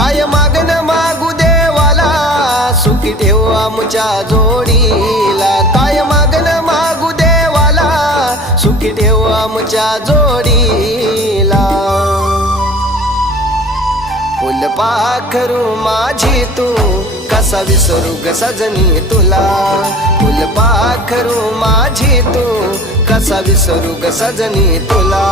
काय मागन मागू देवाला सुखी ठेव आमच्या जोडीला काय मागन मागू देवाला सुखी ठेव आमच्या जोडीला फुलपाखरू माझी तू कसा विसरू ग सजनी तुला फुलपाखरू माझी तू कसा विसरू ग सजनी तुला